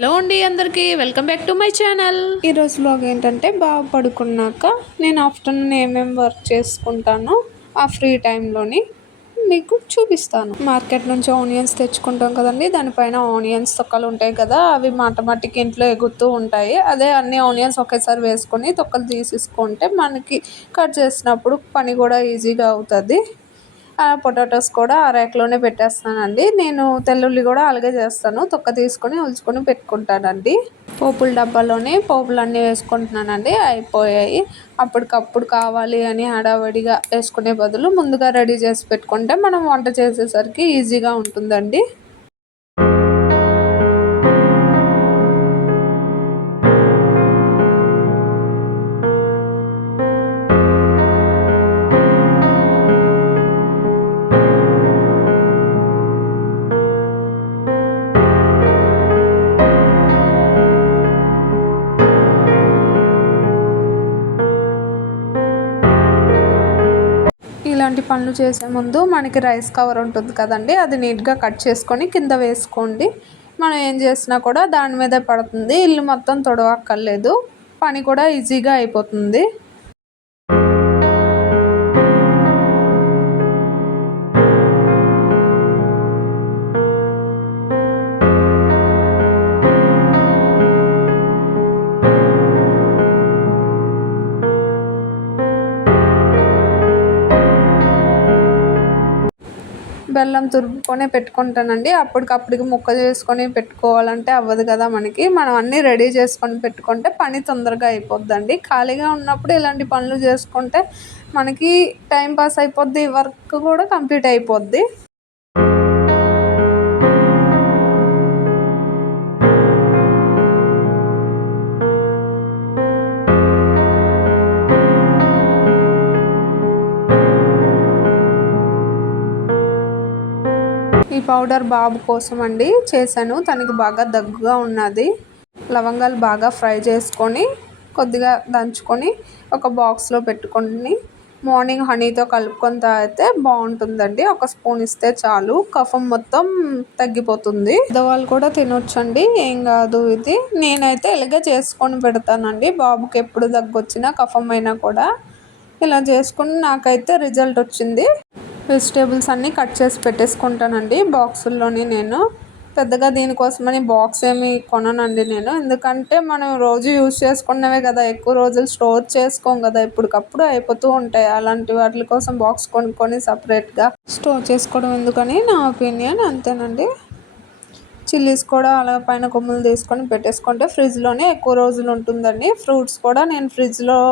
Hello అండి, అందరికీ welcome back to my channel. ఈరోజు వ్లాగ్ ఏంటంటే బాగా పడుకున్నాక నేను ఆఫ్టర్నూన్ ఏమేమి వర్క్ చేసుకుంటానో ఆ ఫ్రీ టైంలోని మీకు చూపిస్తాను. మార్కెట్ నుంచి ఆనియన్స్ తెచ్చుకుంటాం కదండి, దానిపైన ఆనియన్స్ తొక్కలు ఉంటాయి కదా, అవి మాటమాటికి ఇంట్లో ఎగుతూ ఉంటాయి. అదే అన్ని ఆనియన్స్ ఒకేసారి వేసుకొని తొక్కలు తీసేసుకుంటే మనకి కట్ చేసినప్పుడు పని కూడా ఈజీగా అవుతుంది. పొటాటోస్ కూడా ఆ ర్యాక్లోనే పెట్టేస్తానండి. నేను తెల్లుల్లి కూడా అలాగే చేస్తాను, తొక్క తీసుకొని ఉల్చుకొని పెట్టుకుంటానండి. పోపుల డబ్బాలోనే పోపులు అన్నీ వేసుకుంటున్నానండి. అయిపోయాయి. అప్పటికప్పుడు కావాలి అని హడావిడిగా వేసుకునే బదులు ముందుగా రెడీ చేసి పెట్టుకుంటే మనం వంట చేసేసరికి ఈజీగా ఉంటుందండి. ఇలాంటి పనులు చేసే ముందు మనకి రైస్ కవర్ ఉంటుంది కదండి, అది నీట్గా కట్ చేసుకొని కింద వేసుకోండి. మనం ఏం చేసినా కూడా దాని మీదే పడుతుంది. ఇల్లు మొత్తం తొడవక్కర్లేదు, పని కూడా ఈజీగా అయిపోతుంది. బెల్లం తురుముకొని పెట్టుకుంటానండి. అప్పటికప్పటికి ముక్క చేసుకొని పెట్టుకోవాలంటే అవ్వదు కదా మనకి. మనం అన్నీ రెడీ చేసుకొని పెట్టుకుంటే పని తొందరగా అయిపోద్దండి. ఖాళీగా ఉన్నప్పుడు ఇలాంటి పనులు చేసుకుంటే మనకి టైం పాస్ అయిపోద్ది, వర్క్ కూడా కంప్లీట్ అయిపోద్ది. ఈ పౌడర్ బాబు కోసం అండి చేశాను. తనకి బాగా దగ్గుగా ఉన్నది. లవంగాలు బాగా ఫ్రై చేసుకొని కొద్దిగా దంచుకొని ఒక బాక్స్లో పెట్టుకొని మార్నింగ్ హనీతో కలుపుకొని తాగితే బాగుంటుందండి. ఒక స్పూన్ ఇస్తే చాలు, కఫం మొత్తం తగ్గిపోతుంది. పెద్దవాళ్ళు కూడా తినొచ్చండి, ఏం కాదు. ఇది నేనైతే ఇలాగే చేసుకొని పెడతానండి. బాబుకి ఎప్పుడు దగ్గొచ్చినా కఫం అయినా కూడా ఇలా చేసుకుని నాకైతే రిజల్ట్ వచ్చింది. వెజిటేబుల్స్ అన్నీ కట్ చేసి పెట్టేసుకుంటానండి బాక్సుల్లోని. నేను పెద్దగా దీనికోసమని బాక్స్ ఏమి కొననండి నేను, ఎందుకంటే మనం రోజు యూజ్ చేసుకున్నవే కదా, ఎక్కువ రోజులు స్టోర్ చేసుకోం కదా, ఇప్పటికప్పుడు అయిపోతూ ఉంటాయి. అలాంటి వాటి కోసం బాక్స్ కొనుక్కొని సపరేట్గా స్టోర్ చేసుకోవడం ఎందుకని నా ఒపీనియన్, అంతేనండి. చిల్లీస్ కూడా అలా పైన కొమ్ములు తీసుకొని పెట్టేసుకుంటే ఫ్రిడ్జ్లోనే ఎక్కువ రోజులు ఉంటుందండి. ఫ్రూట్స్ కూడా నేను ఫ్రిడ్జ్లో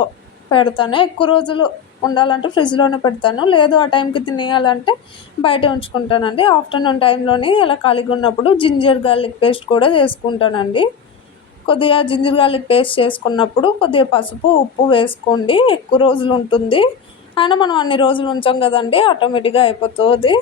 పెడతాను. ఎక్కువ రోజులు ఉండాలంటే ఫ్రిడ్జ్లోనే పెడతాను, లేదు ఆ టైంకి తినేయాలంటే బయట ఉంచుకుంటానండి. ఆఫ్టర్నూన్ టైంలోని ఇలా ఖాళీగా ఉన్నప్పుడు జింజర్ గార్లిక్ పేస్ట్ కూడా చేసుకుంటానండి. కొద్దిగా జింజర్ గార్లిక్ పేస్ట్ చేసుకున్నప్పుడు కొద్దిగా పసుపు ఉప్పు వేసుకోండి, ఎక్కువ రోజులు ఉంటుంది. అయినా మనం అన్ని రోజులు ఉంచాం కదండి, ఆటోమేటిక్గా అయిపోతుంది.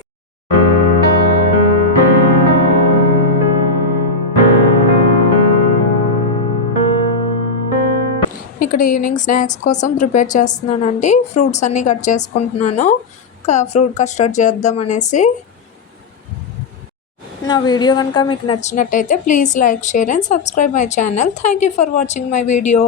ఇక్కడ ఈవినింగ్ స్నాక్స్ కోసం ప్రిపేర్ చేస్తున్నానండి. ఫ్రూట్స్ అన్నీ కట్ చేసుకుంటున్నాను, ఫ్రూట్ కస్టర్డ్ చేద్దాం అనేసి. నా వీడియో కనుక మీకు నచ్చినట్టయితే please like, share and subscribe my channel. Thank you for watching my video.